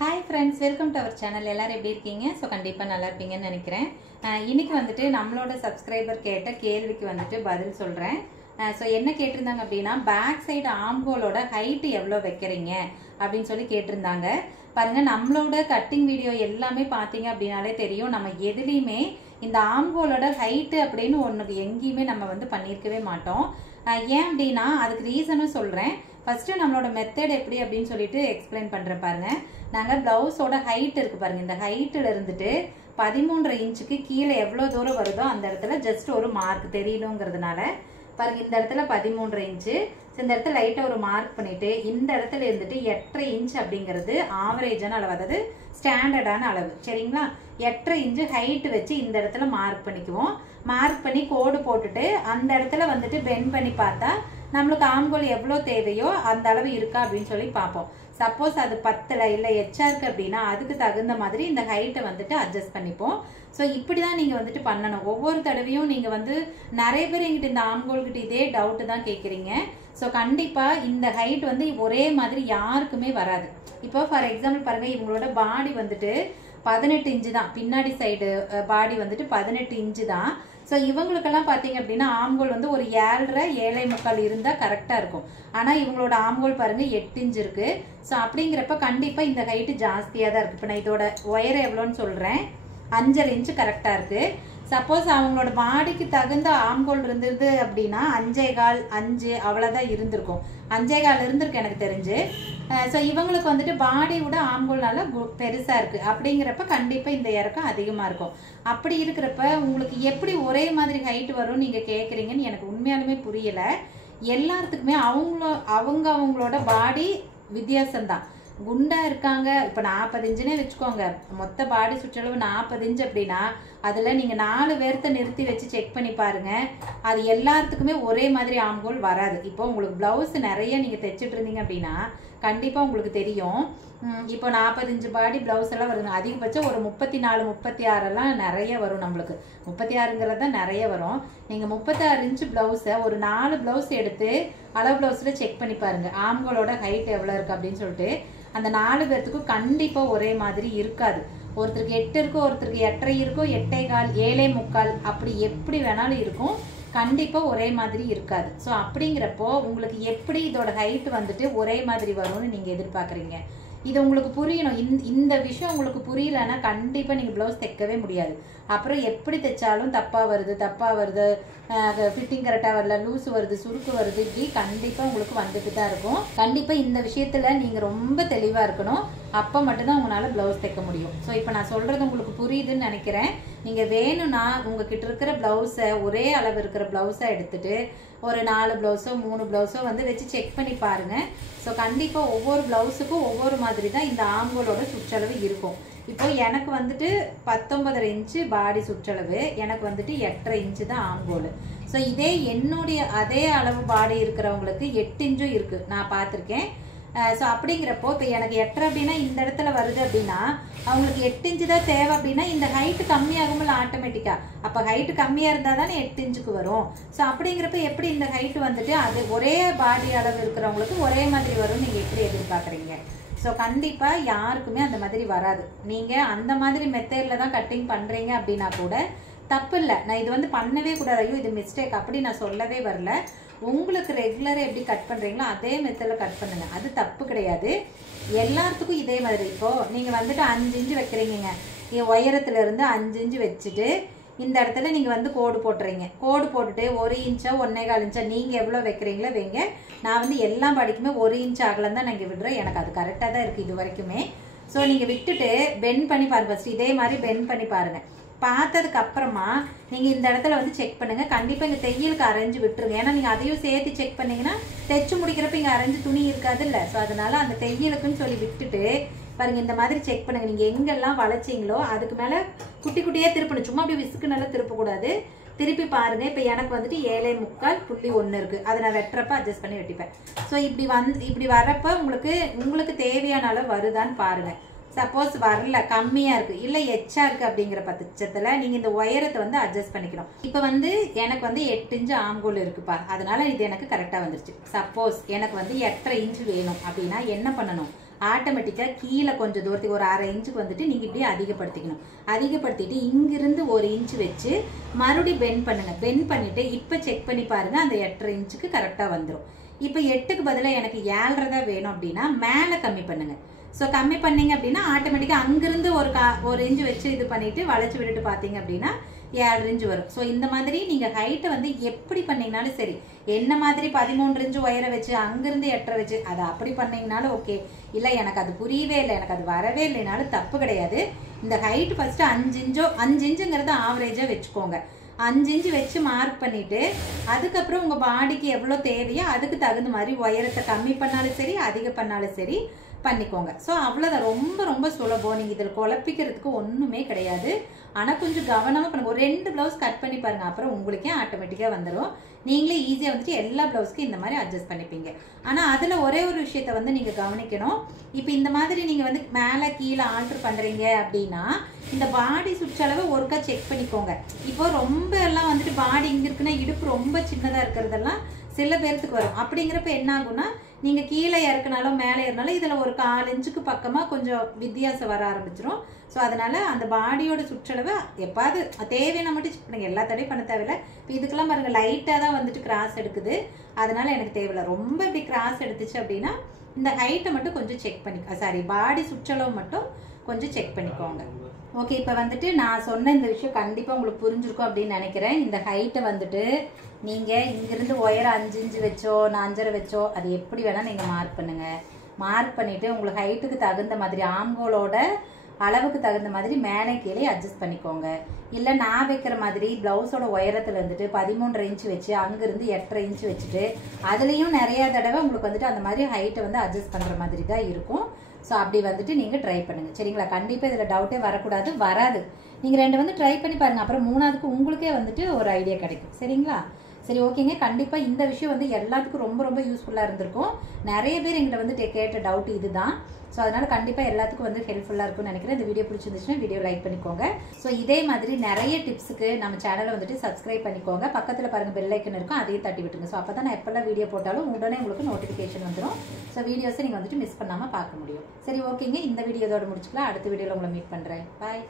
Hi friends, welcome to our channel. எல்லாரும் எப்படி இருக்கீங்க? சோ கண்டிப்பா நல்லா இருப்பீங்கன்னு நினைக்கிறேன். இன்னைக்கு வந்துட்டு நம்மளோட சப்ஸ்கிரைபர் கேட்ட கேள்விக்கு வந்துட்டு பதில் சொல்றேன். சோ என்ன கேட்டிருந்தாங்க அப்படினா பேக் சைடு ஆம்கோலோட ஹைட் எவ்வளவு வைக்கிறீங்க அப்படினு சொல்லி கேட்டிருந்தாங்க. பாருங்க நம்மளோட கட்டிங் வீடியோ எல்லாமே பாத்தீங்க அப்படினாலே தெரியும் நம்ம எதிலீமே இந்த ஆம்கோலோட ஹைட் அப்படினு ஒண்ணுக்கு எங்கேயுமே நம்ம வந்து பண்ணிருக்கவே மாட்டோம். ஏன் அப்படினா அதுக்கு ரீசனும் சொல்றேன். ஃபர்ஸ்ட் நம்மளோட மெத்தட் எப்படி அப்படினு சொல்லிட்டு எக்ஸ்பிளைன் பண்றேன் பாருங்க. நாங்க பிளவுஸோட ஹைட் இருக்கு பாருங்க. இந்த ஹைட்ல இருந்துட்டு 13.5 இன்ச்சுக்கு கீழே எவ்வளவு தூரம் வருதோ அந்த இடத்துல ஜஸ்ட் ஒரு மார்க் தெரியணும்ங்கிறதுனால பாருங்க இந்த இடத்துல 13.5 இன்ச்சு. இந்த இடத்துல லைட்டா ஒரு மார்க் பண்ணிட்டு இந்த இடத்துல இருந்துட்டு 8.5 இன்ச் அப்படிங்கிறது ஆவரேஜான அளவு, அதாவது ஸ்டாண்டர்டான அளவு. சரிங்களா? 8.5 இன்ச்சு ஹைட் வச்சு இந்த இடத்துல மார்க் பண்ணிக்குவோம். மார்க் பண்ணி கோடு போட்டுட்டு அந்த இடத்துல வந்துட்டு பெண்ட் பண்ணி பார்த்தா நம்மளுக்கு ஆம்கோல் எவ்வளவு தேவையோ அந்த அளவு இருக்கா அப்படின்னு சொல்லி பார்ப்போம். சப்போஸ் அது 10 இல்ல எச்சா இருக்கு அப்படின்னா அதுக்கு தகுந்த மாதிரி இந்த ஹைட்டை வந்துட்டு அட்ஜஸ்ட் பண்ணிப்போம். ஸோ இப்படிதான் நீங்க வந்துட்டு பண்ணணும். ஒவ்வொரு தடவையும் நீங்க வந்து நிறைய பேர் எங்கிட்ட இந்த ஆம்கோல் கிட்ட இதே டவுட் தான் கேட்குறீங்க. ஸோ கண்டிப்பா இந்த ஹைட் வந்து ஒரே மாதிரி யாருக்குமே வராது. இப்போ ஃபார் எக்ஸாம்பிள் பாருங்க, இவங்களோட பாடி வந்துட்டு 18 இன்ச்சு தான். பின்னாடி சைடு பாடி வந்துட்டு 18 இன்ச்சு தான். ஸோ இவங்களுக்கெல்லாம் பார்த்தீங்க அப்படின்னா ஆம்கோல் வந்து ஒரு 7.5 7.25 இருந்தால் கரெக்டாக இருக்கும். ஆனால் இவங்களோட ஆம்கோல் பாருங்க 8 இன்ச்சு இருக்கு. ஸோ அப்படிங்கிறப்ப கண்டிப்பாக இந்த ஹைட்டு ஜாஸ்தியாக தான் இருக்கு. இப்போ நான் இதோட ஒயர் எவ்வளோன்னு சொல்கிறேன். 5.5 இன்ச்சு கரெக்டாக இருக்கு. சப்போஸ் அவங்களோட பாடிக்கு தகுந்த ஆம்கோல் இருந்தது அப்படின்னா 5.25 5 அவ்வளோதான் இருந்திருக்கும். 5.25 இருந்திருக்கு எனக்கு தெரிஞ்சு. ஸோ இவங்களுக்கு வந்துட்டு பாடியோட ஆம்கோல் நல்லா பெருசாக இருக்கு. அப்படிங்கிறப்ப கண்டிப்பாக இந்த இறக்கம் அதிகமாக இருக்கும். அப்படி இருக்கிறப்ப உங்களுக்கு எப்படி ஒரே மாதிரி ஹைட் வரும் நீங்க கேட்குறீங்கன்னு எனக்கு உண்மையாலுமே புரியல. எல்லாத்துக்குமே அவங்களோட பாடி வித்தியாசம்தான். குண்டா இருக்காங்க, இப்ப 40 இன்ச்சுனே வச்சுக்கோங்க, மொத்த பாடி சுற்றளவு 40 இன்ச்சு அப்படின்னா அதுல நீங்க 4 பேர்த்த நிறுத்தி வச்சு செக் பண்ணி பாருங்க. அது எல்லாத்துக்குமே ஒரே மாதிரி ஆம்கோல் வராது. இப்போ உங்களுக்கு பிளவுஸ் நிறைய நீங்க தைச்சிட்டு இருந்தீங்க அப்படின்னா கண்டிப்பா உங்களுக்கு தெரியும். இப்போ 40 இன்ச்சு பாடி பிளவுஸ் எல்லாம் வருதுங்க. அதிகபட்சம் ஒரு 34 36 எல்லாம் நிறைய வரும். நம்மளுக்கு 36ங்கிறது தான் நிறைய வரும். நீங்க 36 இன்ச்சு பிளவுஸை ஒரு 4 பிளவுஸ் எடுத்து அளவு பிளவுஸ்ல செக் பண்ணி பாருங்க ஆம்கோலோட ஹைட் எவ்வளவு இருக்கு அப்படின்னு சொல்லிட்டு. அந்த 4 பேர்த்துக்கும் கண்டிப்பா ஒரே மாதிரி இருக்காது. ஒருத்தருக்கு 8 இருக்கும், ஒருத்தருக்கு 8.5 இருக்கும், 8.25 7.25 அப்படி எப்படி வேணாலும் இருக்கும். கண்டிப்பா ஒரே மாதிரி இருக்காது. ஸோ அப்படிங்கிறப்போ உங்களுக்கு எப்படி இதோட ஹைட் வந்துட்டு ஒரே மாதிரி வரும்னு நீங்க எதிர்பார்க்குறீங்க. இது உங்களுக்கு புரியணும். இந்த விஷயம் உங்களுக்கு புரியலன்னா கண்டிப்பா நீங்க பிளவுஸ் தைக்கவே முடியாது. அப்புறம் எப்படி தைச்சாலும் தப்பா வருது, ஃபிட்டிங் கரெக்டா வரல, லூஸ் வருது, சுருக்கு வருது, இப்படி கண்டிப்பா உங்களுக்கு வந்துட்டு தான் இருக்கும். கண்டிப்பா இந்த விஷயத்துல நீங்க ரொம்ப தெளிவா இருக்கணும். அப்ப மட்டும்தான் உங்களால பிளவுஸ் தைக்க முடியும். ஸோ இப்போ நான் சொல்றது உங்களுக்கு புரியுதுன்னு நினைக்கிறேன். நீங்க வேணும்னா உங்ககிட்ட இருக்கிற பிளவுஸை ஒரே அளவு இருக்கிற பிளவுஸை எடுத்துட்டு ஒரு 4 பிளவுஸோ 3 பிளவுஸோ வந்து வச்சு செக் பண்ணி பாருங்க. ஸோ கண்டிப்பா ஒவ்வொரு பிளவுஸுக்கும் ஒவ்வொரு மாதிரி தான் இந்த ஆம்கோலோட சுற்றளவு இருக்கும். இப்போ எனக்கு வந்துட்டு 19.5 இன்ச்சு பாடி சுற்றளவு, எனக்கு வந்துட்டு 8.5 இன்ச்சு தான் ஆம்கோல். ஸோ இதே என்னுடைய அதே அளவு பாடி இருக்கிறவங்களுக்கு 8 இன்ச்சும் இருக்கு, நான் பார்த்துருக்கேன். ஸோ அப்படிங்கிறப்போ இப்போ எனக்கு 8 அப்படின்னா இந்த இடத்துல வருது அப்படின்னா அவங்களுக்கு 8 இன்ச்சு தான் தேவை அப்படின்னா இந்த ஹைட்டு கம்மியாகும்ல ஆட்டோமேட்டிக்கா. அப்போ ஹைட்டு கம்மியாக இருந்தால் தானே 8 இன்ச்சுக்கு வரும். ஸோ அப்படிங்கிறப்ப எப்படி இந்த ஹைட்டு வந்துட்டு அது ஒரே பாடி அளவு இருக்கிறவங்களுக்கு ஒரே மாதிரி வரும் நீங்கள் எப்படி எதிர்பார்க்குறீங்க? ஸோ கண்டிப்பாக யாருக்குமே அந்த மாதிரி வராது. நீங்கள் அந்த மாதிரி மெத்தடில் தான் கட்டிங் பண்ணுறீங்க அப்படின்னா கூட தப்பு இல்லை. நான் இது வந்து பண்ணவே கூடாது, ஐயோ இது மிஸ்டேக் அப்படி நான் சொல்லவே வரல. உங்களுக்கு ரெகுலராக எப்படி கட் பண்ணுறீங்களோ அதே மெத்தடில் கட் பண்ணுங்க, அது தப்பு கிடையாது. எல்லாத்துக்கும் இதே மாதிரி. இப்போ நீங்கள் வந்துட்டு 5 இன்ச்சு வைக்கிறீங்க, உயரத்துல இருந்து 5 இன்ச்சு வச்சுட்டு இந்த இடத்துல நீங்கள் வந்து கோடு போட்டுறீங்க. கோடு போட்டுட்டு 1 இன்ச்சா 1.25 இன்ச்சா நீங்கள் எவ்வளோ வைக்கிறீங்களோ வைங்க. நான் வந்து எல்லா பாடிக்குமே 1 இன்ச் ஆகலாம் தான் நான் விடுறேன். எனக்கு அது கரெக்டாக தான் இருக்குது இது வரைக்குமே. ஸோ நீங்கள் விட்டுட்டு பெண்ட் பண்ணி பாருங்க. ஃபர்ஸ்ட் இதே மாதிரி பெண்ட் பண்ணி பாருங்க. பார்த்ததுக்கு அப்புறமா நீங்க இந்த இடத்துல வந்து செக் பண்ணுங்க. கண்டிப்பா இங்க தையலுக்கு அரைஞ்சு விட்டுருங்க. ஏன்னா நீங்க அதையும் சேர்த்து செக் பண்ணீங்கன்னா தைச்சு முடிக்கிறப்ப இங்க அரைஞ்சு துணி இருக்காது இல்ல. ஸோ அதனால அந்த தையலுக்குன்னு சொல்லி விட்டுட்டு பாருங்க இந்த மாதிரி செக் பண்ணுங்க. நீங்க எங்கெல்லாம் வளைச்சிங்களோ அதுக்கு மேல குட்டி குட்டியா திருப்பணும். சும்மா அப்படி விசுக்கு நல்லா திருப்பக்கூடாது. திருப்பி பாருங்க. இப்போ எனக்கு வந்துட்டு 7.25.1 இருக்கு. அதை நான் வெட்டுறப்ப அட்ஜஸ்ட் பண்ணி வெட்டிப்பேன். ஸோ இப்படி வரப்ப உங்களுக்கு தேவையான அளவு வருதான்னு பாருங்க. சப்போஸ் வரல, கம்மியா இருக்கு, இல்ல எச்சா இருக்கு அப்படிங்கிற பட்சத்துல நீங்க இந்த உயரத்தை வந்து அட்ஜஸ்ட் பண்ணிக்கணும். இப்ப வந்து எனக்கு வந்து 8 இன்ச்சு ஆம்கோல் இருக்குப்பா, அதனால இது எனக்கு கரெக்டா வந்துருச்சு. சப்போஸ் எனக்கு வந்து 8.5 இன்ச்சு வேணும் அப்படின்னா என்ன பண்ணணும், ஆட்டோமேட்டிக்காக கீழே கொஞ்சம் தூரத்துக்கு ஒரு 1/2 இன்ச்சுக்கு வந்துட்டு நீங்கள் இப்படியே அதிகப்படுத்திக்கணும். அதிகப்படுத்திட்டு இங்கிருந்து 1 இன்ச்சு வச்சு மறுபடியும் பெண்ட் பண்ணுங்கள். பெண்ட் பண்ணிவிட்டு இப்போ செக் பண்ணி பாருங்கள், அந்த 8.5 இன்ச்சுக்கு கரெக்டாக வந்துடும். இப்போ 8க்கு பதிலாக எனக்கு 7.5 தான் வேணும் அப்படின்னா மேலே கம்மி பண்ணுங்கள். ஸோ கம்மி பண்ணீங்க அப்படின்னா ஆட்டோமேட்டிக்காக அங்கிருந்து ஒரு இன்ச்சு வச்சு இது பண்ணிவிட்டு வளைச்சி விட்டுட்டு பார்த்தீங்க அப்படின்னா 7 இன்ச்சு வரும். ஸோ இந்த மாதிரி நீங்கள் ஹைட்டை வந்து எப்படி பண்ணீங்கனாலும் சரி, என்ன மாதிரி 13 இன்ச்சு உயர வச்சு அங்கிருந்து 8.5 வச்சு அதை அப்படி பண்ணீங்கனாலும் ஓகே. இல்லை எனக்கு அது புரியவே இல்லை, எனக்கு அது வரவே இல்லைனாலும் தப்பு கிடையாது. இந்த ஹைட் ஃபஸ்ட்டு 5 இன்ச்சுங்கிறத ஆவரேஜாக வச்சுக்கோங்க. 5 இன்ச்சு வச்சு மார்க் பண்ணிவிட்டு அதுக்கப்புறம் உங்கள் பாடிக்கு எவ்வளோ தேவையோ அதுக்கு தகுந்த மாதிரி உயரத்தை கம்மி பண்ணாலும் சரி அதிகம் பண்ணாலும் சரி பண்ணிக்கோங்க. ஸோ அவ்வளோதான், ரொம்ப ரொம்ப சுலபம். நீங்கள் இதில் குழப்பிக்கிறதுக்கு ஒன்றுமே கிடையாது. ஆனால் கொஞ்சம் கவனமாக பண்ணுங்க. ஒரு 2 ப்ளவுஸ் கட் பண்ணி பாருங்கள், அப்புறம் உங்களுக்கே ஆட்டோமேட்டிக்காக வந்துடும். நீங்களே ஈஸியாக வந்துட்டு எல்லா ப்ளவுஸ்க்கும் இந்த மாதிரி அட்ஜஸ்ட் பண்ணிப்பீங்க. ஆனால் அதில் ஒரே ஒரு விஷயத்த வந்து நீங்கள் கவனிக்கணும். இப்போ இந்த மாதிரி நீங்கள் வந்து மேலே கீழே ஆல்ட்ரு பண்ணுறீங்க அப்படின்னா இந்த பாடி சுற்றளவை ஒருக்கா செக் பண்ணிக்கோங்க. இப்போ ரொம்ப எல்லாம் வந்துட்டு பாடி இங்கே இருக்குன்னா இடுப்பு ரொம்ப சின்னதாக இருக்கிறதெல்லாம் சில பேர்த்துக்கு வரும். அப்படிங்கிறப்ப என்ன ஆகும்னா நீங்கள் கீழே இறக்குனாலும் மேலே ஏறினாலும் இதில் ஒரு 1/4 இன்ச்சுக்கு பக்கமாக கொஞ்சம் வித்தியாசம் வர ஆரம்பிச்சிடும். ஸோ அதனால் அந்த பாடியோட சுற்றளவை எப்பாவது தேவையான மட்டும் செக் பண்ணுங்கள். எல்லா தடையும் பண்ண தேவையில்லை. இப்போ இதுக்கெல்லாம் பாருங்கள் லைட்டாக தான் வந்துட்டு கிராஸ் எடுக்குது, அதனால் எனக்கு தேவையில்லை. ரொம்ப இப்படி கிராஸ் எடுத்துச்சு அப்படின்னா இந்த ஹைட்டை மட்டும் கொஞ்சம் செக் பண்ணி பாடி சுற்றளவு மட்டும் கொஞ்சம் செக் பண்ணிக்கோங்க. ஓகே, இப்போ வந்துட்டு நான் சொன்ன இந்த விஷயம் கண்டிப்பாக உங்களுக்கு புரிஞ்சிருக்கும் அப்படின்னு நினைக்கிறேன். இந்த ஹைட்டை வந்துட்டு நீங்கள் இங்கிருந்து உயரம் 5 இன்ச்சு வச்சோ 4.5 வச்சோ அது எப்படி வேணால் நீங்கள் மார்க் பண்ணுங்கள். மார்க் பண்ணிவிட்டு உங்களுக்கு ஹைட்டுக்கு தகுந்த மாதிரி ஆம்கோலோட அளவுக்கு தகுந்த மாதிரி மேலே கீழே அட்ஜஸ்ட் பண்ணிக்கோங்க. இல்லை நான் வைக்கிற மாதிரி ப்ளவுஸோட உயரத்தில் வந்துட்டு 13.5 இன்ச்சு வச்சு அங்கேருந்து 8.5 இன்ச்சு வச்சுட்டு அதுலேயும் நிறையா தடவை உங்களுக்கு வந்துட்டு அந்த மாதிரி ஹைட்டை வந்து அட்ஜஸ்ட் பண்ணுற மாதிரி தான் இருக்கும். ஸோ அப்படி வந்துட்டு நீங்கள் ட்ரை பண்ணுங்கள், சரிங்களா? கண்டிப்பாக இதில் டவுட்டே வரக்கூடாது, வராது. நீங்கள் 2 வந்து ட்ரை பண்ணி பாருங்கள், அப்புறம் 3ஆவதுக்கு உங்களுக்கே வந்துட்டு ஒரு ஐடியா கிடைக்கும், சரிங்களா? சரி, ஓகேங்க. கண்டிப்பாக இந்த விஷயம் வந்து எல்லாத்துக்கும் ரொம்ப ரொம்ப யூஸ்ஃபுல்லாக இருந்திருக்கும். நிறைய பேர் எங்கிட்ட வந்து கேட்ட டவுட் இதுதான். ஸோ அதனால் கண்டிப்பாக எல்லாத்துக்கும் வந்து ஹெல்ப்ஃபுல்லாக இருக்கும்னு நினைக்கிறேன். இந்த வீடியோ பிடிச்சிருந்துச்சுன்னா வீடியோ லைக் பண்ணிக்கோங்க. ஸோ இதே மாதிரி நிறைய டிப்ஸுக்கு நம்ம சேனலை வந்துட்டு சப்ஸ்கிரைப் பண்ணிக்கோங்க. பக்கத்தில் பாருங்கள் பெல் ஐக்கன் இருக்கும், அதையும் தட்டி விட்டுருங்க. ஸோ அப்போ தான் நான் எப்போல்லாம் வீடியோ போட்டாலும் உடனே உங்களுக்கு நோட்டிஃபிகேஷன் வந்துடும். ஸோ வீடியோஸை நீங்கள் வந்துட்டு மிஸ் பண்ணாமல் பார்க்க முடியும். சரி, ஓகேங்க. இந்த வீடியோ இதோட முடிச்சுக்கலாம். அடுத்த வீடியோவில் உங்களை மீட் பண்ணுறேன். பாய்.